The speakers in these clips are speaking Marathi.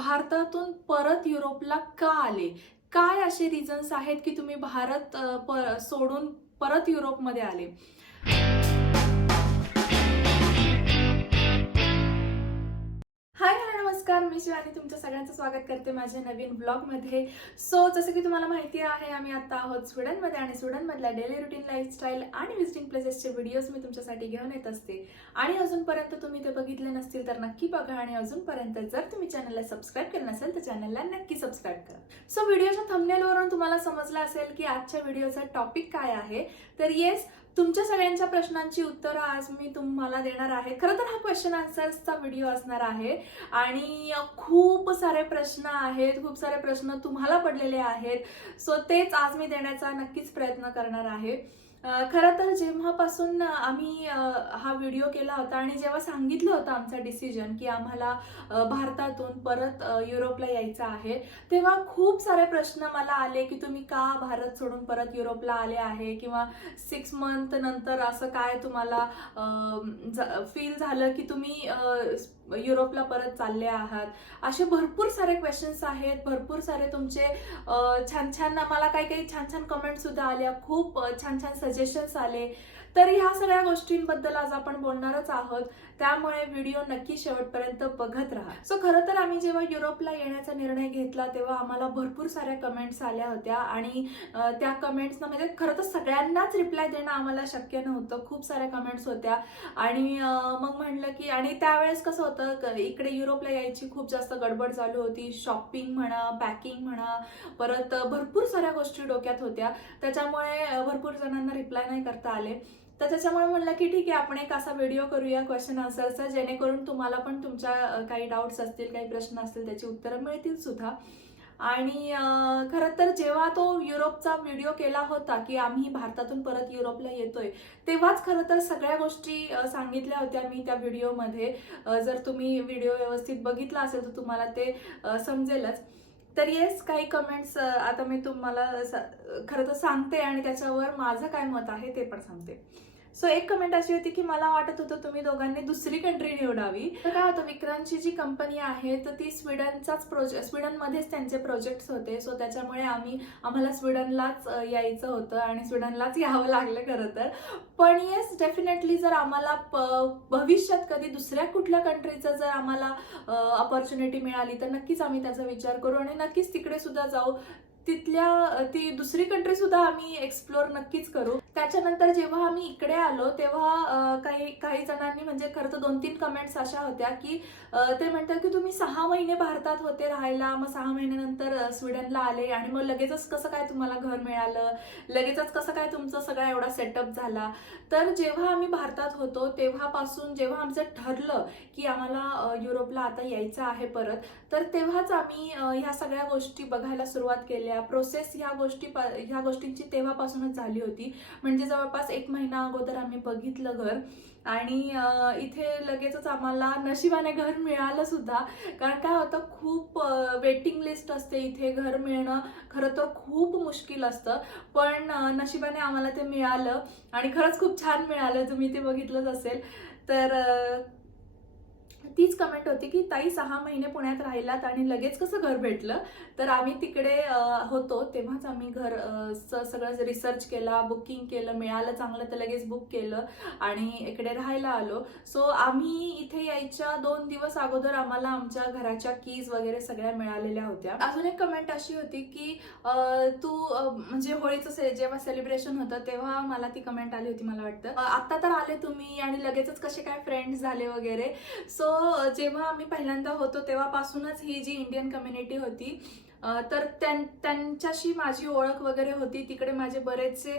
भारतातून परत युरोपला का आले? काय असे रिझन्स आहेत की तुम्ही भारत पर सोडून परत युरोपमध्ये आले? नमस्कार मी शिवानी तुमच्या सगळ्यांचं स्वागत करते माझ्या नवीन ब्लॉगमध्ये सो जसं की तुम्हाला माहिती आहे आम्ही आता आहोत स्वीडनमध्ये आणि स्वीडनमधल्या डेली रुटीन लाईफस्टाईल आणि विजिटिंग प्लेसेसचे व्हिडिओज मी तुमच्यासाठी घेऊन येत असते. आणि अजूनपर्यंत तुम्ही ते बघितले नसतील तर नक्की बघा आणि अजूनपर्यंत जर तुम्ही चॅनलला सबस्क्राईब केलं नसेल तर चॅनलला नक्की सबस्क्राईब करा. सो व्हिडिओच्या थंबनेलवरून तुम्हाला समजलं असेल की आजच्या व्हिडिओचा टॉपिक काय आहे? तर येस तुमच्या सगळ्यांच्या प्रश्नांची उत्तरं आज मी तुम्हाला देणार आहे. खरं तर हा क्वेश्चन आन्सर्सचा व्हिडिओ असणार आहे. आणि खूप सारे प्रश्न आहेत खूप सारे प्रश्न तुम्हाला पडलेले आहेत. सो तेच आज मी देण्याचा नक्कीच प्रयत्न करणार आहे. खरं तर जेव्हापासून आम्ही हा व्हिडिओ केला होता आणि जेव्हा सांगितलं होतं आमचा डिसिजन की आम्हाला भारतातून परत युरोपला यायचं आहे तेव्हा खूप सारे प्रश्न मला आले की तुम्ही का भारत सोडून परत युरोपला आले आहे किंवा सिक्स मंथ नंतर असं काय तुम्हाला फील झालं की तुम्ही युरोपला परत चालले आहात? असे भरपूर सारे क्वेश्चन्स आहेत भरपूर सारे तुमचे छान छान मला काही काही छान छान कमेंट सुद्धा आल्या. खूप छान छान सजेशन्स आले. तर ह्या सगळ्या गोष्टींबद्दल आज आपण बोलणारच आहोत. त्यामुळे व्हिडिओ नक्की शेवटपर्यंत बघत राहा. सो खरं तर आम्ही जेव्हा युरोपला येण्याचा निर्णय घेतला तेव्हा आम्हाला भरपूर साऱ्या कमेंट्स आल्या होत्या आणि त्या कमेंट्सना म्हणजे खरं तर सगळ्यांनाच रिप्लाय देणं आम्हाला शक्य नव्हतं. खूप साऱ्या कमेंट्स होत्या. आणि मग म्हणलं की आणि त्यावेळेस कसं होतं क- इकडे युरोपला यायची खूप जास्त गडबड चालू होती. शॉपिंग म्हणा पॅकिंग म्हणा परत भरपूर साऱ्या गोष्टी डोक्यात होत्या. त्याच्यामुळे भरपूर जणांना रिप्लाय नाही करता आले. तर त्याच्यामुळे म्हणलं की ठीक आहे आपण एक असा व्हिडिओ करूया क्वेश्चन आन्सरचा जेणेकरून तुम्हाला पण तुमच्या काही डाऊट्स असतील काही प्रश्न असतील त्याची उत्तरं मिळतील सुद्धा. आणि खरं तर जेव्हा तो युरोपचा व्हिडिओ केला होता की आम्ही भारतातून परत युरोपला येतोय तेव्हाच खरं तर सगळ्या गोष्टी सांगितल्या होत्या मी त्या व्हिडिओमध्ये जर तुम्ही व्हिडिओ व्यवस्थित बघितला असेल तर तुम्हाला ते समजेलच. तर येस काही कमेंट्स आता मी तुम्हाला खरं तर सांगते आणि त्याच्यावर माझं काय मत आहे ते पण सांगते. सो एक कमेंट अशी होती की मला वाटत होतं तुम्ही दोघांनी दुसरी कंट्री निवडावी. तर काय होतं विक्रांतची जी कंपनी आहे तर ती स्वीडनचाच प्रोजेक्ट स्वीडनमध्येच त्यांचे प्रोजेक्ट्स होते. सो त्याच्यामुळे आम्ही आम्हाला स्वीडनलाच यायचं होतं आणि स्वीडनलाच यावं लागलं खरं तर. पण येस डेफिनेटली जर आम्हाला प- भविष्यात कधी दुसऱ्या कुठल्या कंट्रीचं जर आम्हाला अपॉर्च्युनिटी मिळाली तर नक्कीच आम्ही त्याचा विचार करू आणि नक्कीच तिकडे सुद्धा जाऊ. तिथल्या ती दुसरी कंट्री सुद्धा आम्ही एक्सप्लोर नक्कीच करू. त्याच्यानंतर जेव्हा आम्ही इकडे आलो तेव्हा काही काही जणांनी म्हणजे खरं तर दोन तीन कमेंट्स अशा होत्या की ते म्हणतात की तुम्ही सहा महिने भारतात होते राहायला मग सहा महिन्यानंतर स्वीडनला आले आणि मग लगेचच कसं काय तुम्हाला घर मिळालं? लगेचच कसं काय तुमचं सगळा एवढा सेटअप झाला? तर जेव्हा आम्ही भारतात होतो तेव्हापासून जेव्हा आमचं ठरलं की आम्हाला युरोपला आता यायचं आहे परत तर तेव्हाच आम्ही ह्या सगळ्या गोष्टी बघायला सुरुवात केल्या. प्रोसेस ह्या गोष्टी ह्या गोष्टींची तेव्हापासूनच झाली होती. म्हणजे जवळपास एक महिना अगोदर आम्ही बघितलं घर. आणि इथे लगेचच आम्हाला नशिबाने घर मिळालं सुद्धा. कारण काय होतं खूप वेटिंग लिस्ट असते इथे घर मिळणं. खरं तर खूप मुश्किल असतं. पण नशिबाने आम्हाला ते मिळालं. आणि खरंच खूप छान मिळालं. तुम्ही ते बघितलंच असेल. तर तीच कमेंट होती की ताई सहा महिने पुण्यात राहिलात आणि लगेच कसं घर भेटलं? तर आम्ही तिकडे होतो. तेव्हाच आम्ही घर स- सगळं रिसर्च केला बुकिंग केलं मिळालं चांगलं तर लगेच बुक केलं आणि इकडे राहायला आलो. सो आम्ही इथे यायच्या दोन दिवस अगोदर आम्हाला आमच्या घराच्या कीज वगैरे सगळ्या मिळालेल्या होत्या. अजून एक कमेंट अशी होती की तू म्हणजे होळीचं से जेव्हा सेलिब्रेशन होतं तेव्हा मला ती कमेंट आली होती मला वाटतं. आत्ता तर आले तुम्ही आणि लगेचच कसे काय फ्रेंड्स झाले वगैरे. सो जेव्हा आम्ही पहिल्यांदा होतो तेव्हापासूनच ही जी इंडियन कम्युनिटी होती तर त्यां- त्यांच्याशी माझी ओळख वगैरे होती. तिकडे माझे बरेचसे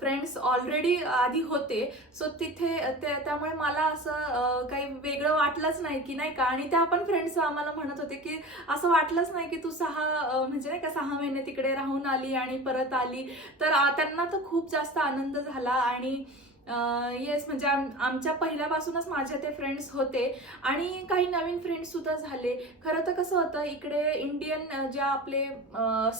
फ्रेंड्स ऑलरेडी आधी होते. सो तिथे त्या- त्यामुळे मला असं काही वेगळं वाटलंच नाही की नाही का? आणि त्या पण फ्रेंड्स आम्हाला म्हणत होते की असं वाटलंच नाही की तू सहा म्हणजे नाही का सहा महिने तिकडे राहून आली आणि परत आली. तर त्यांना तर खूप जास्त आनंद झाला आणि येस म्हणजे आम आमच्या पहिल्यापासूनच माझे ते फ्रेंड्स होते. आणि काही नवीन फ्रेंड्स सुद्धा झाले. खरं तर कसं होतं इकडे इंडियन ज्या आपले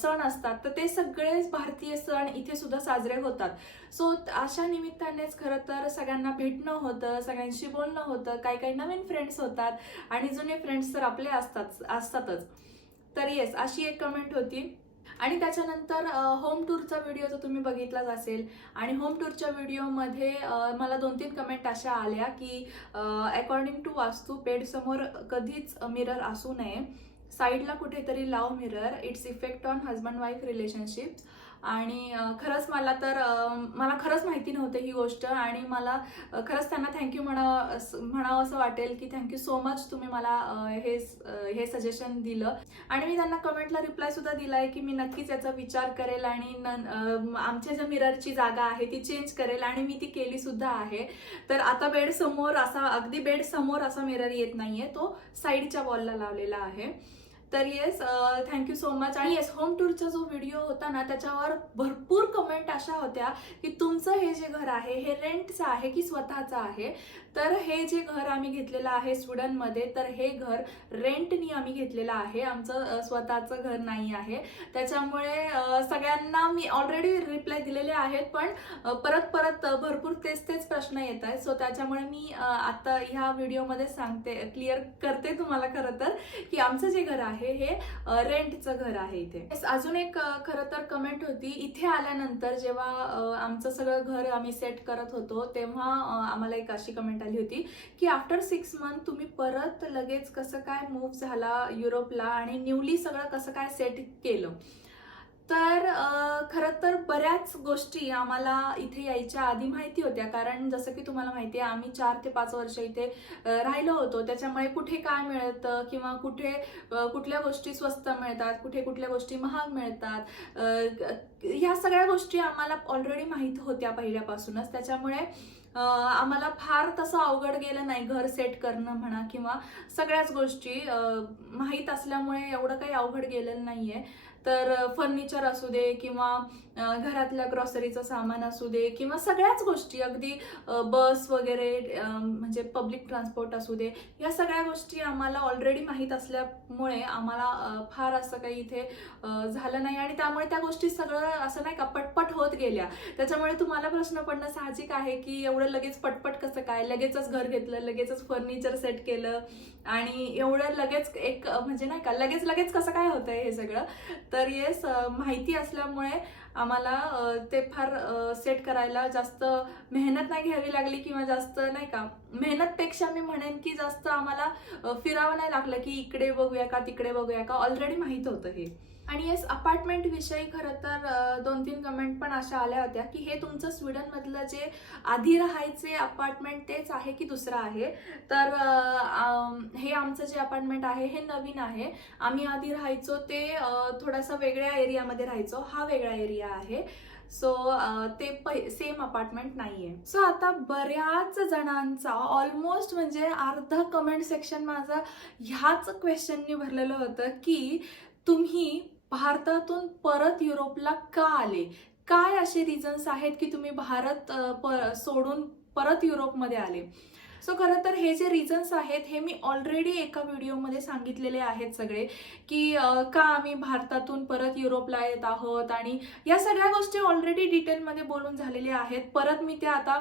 सण असतात तर ते सगळेच भारतीय सण इथे सुद्धा साजरे होतात. सो अशा निमित्तानेच खरं तर सगळ्यांना भेटणं होतं सगळ्यांशी बोलणं होतं काही काही नवीन फ्रेंड्स होतात. आणि जुने फ्रेंड्स तर आपले असतात असतातच. तर येस अशी एक कमेंट होती. आणि त्याच्यानंतर होम टूरचा व्हिडिओ तर तुम्ही बघितलाच असेल आणि होम टूरच्या व्हिडिओमध्ये मला दोन तीन कमेंट अशा आल्या की अकॉर्डिंग टू वास्तू बेडसमोर कधीच मिरर असू नये. साईडला कुठेतरी लाव mirror it's effect on husband wife relationships आणि खरंच मला तर मला खरंच माहिती नव्हतं ही गोष्ट आणि मला खरंच त्यांना थँक्यू म्हणा असं- म्हणावं असं वाटेल की थँक्यू सो मच तुम्ही मला हे हे सजेशन दिलं. आणि मी त्यांना कमेंटला रिप्लाय सुद्धा दिलाय की मी नक्कीच याचा विचार करेल आणि आमच्या ज्या मिररची जागा आहे ती चेंज करेल आणि मी ती केली सुद्धा आहे. तर आता बेड समोर असा अगदी बेड समोर असा मिरर येत नाहीये तो साईडच्या वॉलला लावलेला आहे. तर yes thank you so much आणि येस होम टूरचा जो व्हिडिओ होता ना त्याच्यावर भरपूर कमेंट अशा होत्या की तुमचं हे जे घर आहे हे रेंटचं आहे की स्वतःचं आहे? तर हे जे घर आम्ही घेतलेलं आहे स्वीडनमध्ये तर हे घर रेंटनी आम्ही घेतलेलं आहे. आमचं स्वतःचं घर नाही आहे. त्याच्यामुळे सगळ्यांना मी ऑलरेडी रिप्लाय दिलेले आहेत पण परत परत भरपूर तेच तेच प्रश्न येत आहेत. सो त्याच्यामुळे मी आता ह्या व्हिडिओमध्ये सांगते क्लिअर करते तुम्हाला खरं तर की आमचं जे घर आहे हे रेंटचं घर आहे इथे. अजून एक खरं तर कमेंट होती. इथे आल्यानंतर जेव्हा आमचं सगळं घर आम्ही सेट करत होतो तेव्हा आम्हाला एक अशी कमेंट आली होती की आफ्टर सिक्स मंथ तुम्ही परत लगेच कसं काय मूव्ह झाला युरोपला आणि न्यूली सगळं कसं काय सेट केलं? तर खरं तर बऱ्याच गोष्टी आम्हाला इथे यायच्या आधी माहिती होत्या. कारण जसं की तुम्हाला माहिती आहे आम्ही चार ते पाच वर्ष इथे राहिलो होतो. त्याच्यामुळे कुठे काय मिळतं किंवा कुठे कुठल्या गोष्टी स्वस्त मिळतात कुठे कुठल्या गोष्टी महाग मिळतात ह्या सगळ्या गोष्टी आम्हाला ऑलरेडी माहीत होत्या पहिल्यापासूनच. त्याच्यामुळे आम्हाला फार तसं अवघड गेलं नाही घर सेट करणं म्हणा किंवा सगळ्याच गोष्टी माहीत असल्यामुळे एवढं काही अवघड गेलेलं नाही आहे तर फर्निचर असू दे किंवा घरातल्या ग्रॉसरीचं सामान असू दे किंवा सगळ्याच गोष्टी अगदी बस वगैरे म्हणजे पब्लिक ट्रान्सपोर्ट असू दे या सगळ्या गोष्टी आम्हाला ऑलरेडी माहीत असल्यामुळे आम्हाला फार असं काही इथे झालं नाही आणि त्यामुळे त्या गोष्टी सगळं असं नाही का पटपट होत गेल्या. त्याच्यामुळे तुम्हाला प्रश्न पडणं साहजिक आहे की एवढं लगेच पटपट कसं काय? लगेचच घर घेतलं लगेचच फर्निचर सेट केलं आणि एवढं लगेच एक म्हणजे नाही का लगेच लगेच कसं काय होतंय हे सगळं? तर येस माहिती असल्यामुळे आम्हाला ते फार सेट करायला जास्त मेहनत नाही घ्यावी लागली किंवा जास्त नाही का मेहनतपेक्षा मी म्हणेन की जास्त आम्हाला फिरावं नाही लागलं की इकडे बघूया का तिकडे बघूया का ऑलरेडी माहीत होतं हे. आणि येस अपार्टमेंट विषयी खरं तर दोन तीन कमेंट पण अशा आल्या होत्या की हे तुमचं स्वीडनमधलं जे आधी राहायचे अपार्टमेंट तेच आहे की दुसरं आहे? तर हे आमचं जे अपार्टमेंट आहे हे नवीन आहे. आम्ही आधी राहायचो ते थोडासा वेगळ्या एरियामध्ये राहायचो. हा वेगळा एरिया आहे. सो ते सेम अपार्टमेंट नाही आहे सो आता बऱ्याच जणांचा ऑलमोस्ट म्हणजे अर्धा कमेंट सेक्शन माझा ह्याच क्वेश्चननी भरलेलं होतं की तुम्ही भारतातून परत युरोपला का आले? काय असे रिझन्स आहेत की तुम्ही भारत पर सोडून परत युरोपमध्ये आले? सो खरं तर हे जे रिझन्स आहेत हे मी ऑलरेडी एका व्हिडिओमध्ये सांगितलेले आहेत सगळे की का आम्ही भारतातून परत युरोपला येत आहोत? आणि या सगळ्या गोष्टी ऑलरेडी डिटेलमध्ये बोलून झालेल्या आहेत. परत मी त्या आता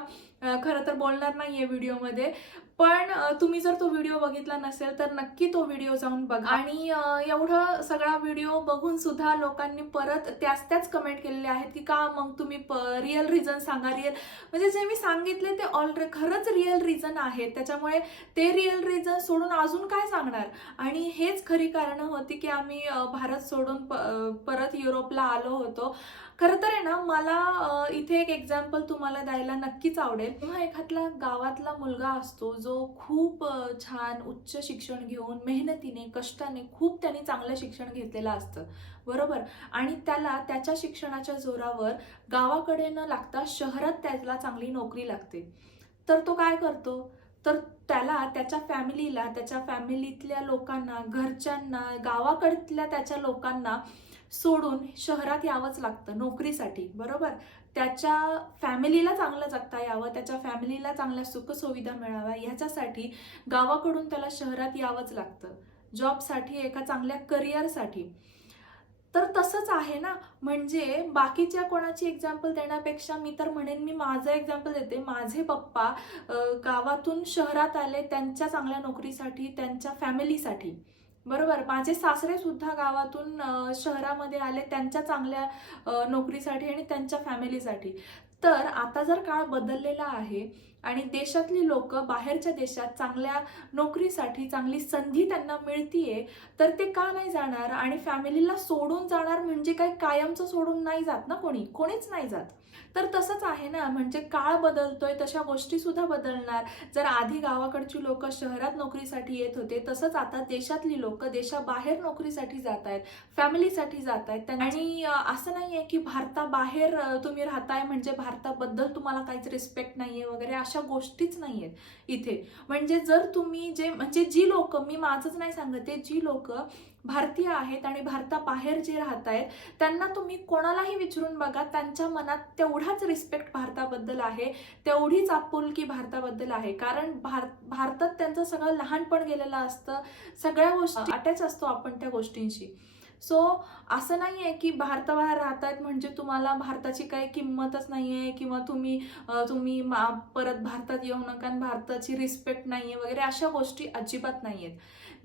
खरं तर बोलणार नाही आहे व्हिडिओमध्ये पण तुम्ही जर तो व्हिडिओ बघितला नसेल तर नक्की तो व्हिडिओ जाऊन बघा. आणि एवढं सगळा व्हिडिओ बघून सुद्धा लोकांनी परत त्याच त्याच कमेंट केलेले आहेत की का मग तुम्ही रिअल रिझन सांगा रिअल म्हणजे जे मी सांगितले ते ऑलरे खरंच रिअल रिझन आहेत. त्याच्यामुळे ते रिअल रिझन सोडून अजून काय सांगणार? आणि हेच खरी कारणं होती की आम्ही भारत सोडून प- परत युरोपला आलो होतो. खरं तर आहे ना मला इथे एक एक्झाम्पल तुम्हाला द्यायला नक्कीच आवडेल. किंवा एखादला गावातला मुलगा असतो जो खूप छान उच्च शिक्षण घेऊन मेहनतीने कष्टाने खूप त्याने चांगलं शिक्षण घेतलेलं असतं. बरोबर? आणि त्याला त्याच्या शिक्षणाच्या जोरावर गावाकडे न लागता शहरात त्याला चांगली नोकरी लागते. तर तो काय करतो? तर त्याला त्याच्या फॅमिलीला त्याच्या फॅमिलीतल्या लोकांना घरच्यांना गावाकडल्या त्याच्या लोकांना सोडून शहरात यावंच लागतं नोकरीसाठी बरोबर? त्याच्या फॅमिलीला चांगलं जगता यावं त्याच्या फॅमिलीला चांगल्या सुखसुविधा मिळाव्या ह्याच्यासाठी गावाकडून त्याला शहरात यावंच लागतं. जॉबसाठी एका चांगल्या करिअरसाठी. तर तसंच आहे ना? म्हणजे बाकीच्या कोणाची एक्झाम्पल देण्यापेक्षा मी तर म्हणेन मी माझं एक्झाम्पल देते. माझे पप्पा गावातून शहरात आले त्यांच्या चांगल्या नोकरीसाठी त्यांच्या फॅमिलीसाठी. बरोबर. माझे सासरे सुद्धा गावातून शहरामध्ये आले त्यांच्या चांगल्या नोकरीसाठी आणि त्यांच्या फॅमिलीसाठी. तर आता जर काळ बदललेला आहे आणि देशातली लोक बाहेरच्या देशात चांगल्या नोकरीसाठी चांगली संधी त्यांना मिळतीये तर ते का नाही जाणार? आणि फॅमिलीला सोडून जाणार म्हणजे काय? कायमचं सोडून नाही जात ना कोणी? कोणीच नाही जात. तर तसंच आहे ना म्हणजे काळ बदलतोय तशा गोष्टी सुद्धा बदलणार. जर आधी गावाकडची लोक शहरात नोकरीसाठी येत होते तसंच आता देशातली लोक देशाबाहेर नोकरीसाठी जात आहेत फॅमिलीसाठी जात आहेत. आणि असं नाही आहे की भारताबाहेर तुम्ही राहताय म्हणजे भारताबद्दल तुम्हाला काहीच रिस्पेक्ट नाहीये वगैरे अशा गोष्टीच नाही आहेत इथे. म्हणजे जर तुम्ही जे म्हणजे जी लोक मी माझंच नाही सांगते जी लोक भारतीय आहेत आणि भारताबाहेर जे राहत आहेत त्यांना तुम्ही कोणालाही विचारून बघा त्यांच्या मनात तेवढाच रिस्पेक्ट भारताबद्दल आहे तेवढीच आपुलकी भारताबद्दल आहे. कारण भारत भारतात त्यांचं सगळं लहानपण गेलेलं असतं सगळ्या गोष्टी अटॅच असतो आपण त्या गोष्टींशी. सो असं नाही आहे की भारताबाहेर राहतायत म्हणजे तुम्हाला भारताची काही किंमतच नाही आहे किंवा तुम्ही तुम्ही परत भारतात येऊ नका आणि भारताची रिस्पेक्ट नाही आहे वगैरे अशा गोष्टी अजिबात नाही आहेत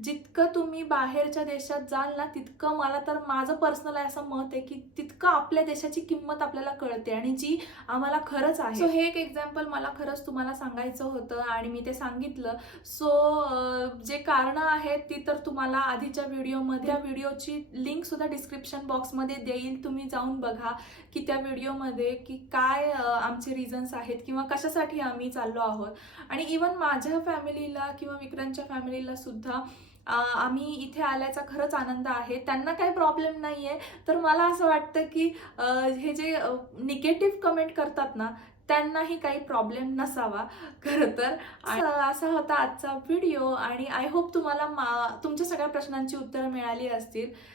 जितकं तुम्ही बाहेरच्या देशात जाल ना तितकं मला तर माझं पर्सनल आहे असं मत आहे की तितकं आपल्या देशाची किंमत आपल्याला कळते आणि जी आम्हाला खरंच आहे. सो हे एक एक्झाम्पल मला खरंच तुम्हाला सांगायचं होतं आणि मी ते सांगितलं. सो जे कारणं आहेत ती तर तुम्हाला आधीच्या व्हिडिओमध्ये व्हिडिओची लिंक सुद्धा डिस्क्रिप्शन बॉक्समध्ये देईल. तुम्ही जाऊन बघा की त्या व्हिडिओमध्ये की काय आमचे रिझन्स आहेत किंवा कशासाठी आम्ही चाललो आहोत. आणि इवन माझ्या फॅमिलीला किंवा विक्रांतच्या फॅमिलीला सुद्धा आम्ही इथे आल्याचा खरंच आनंद आहे. त्यांना काही प्रॉब्लेम नाही आहे तर मला असं वाटतं की हे जे निगेटिव्ह कमेंट करतात ना त्यांनाही काही प्रॉब्लेम नसावा. खरं तर. असं- असा होता आजचा व्हिडिओ आणि आय होप तुम्हाला मा तुमच्या सगळ्या प्रश्नांची उत्तरं मिळाली असतील.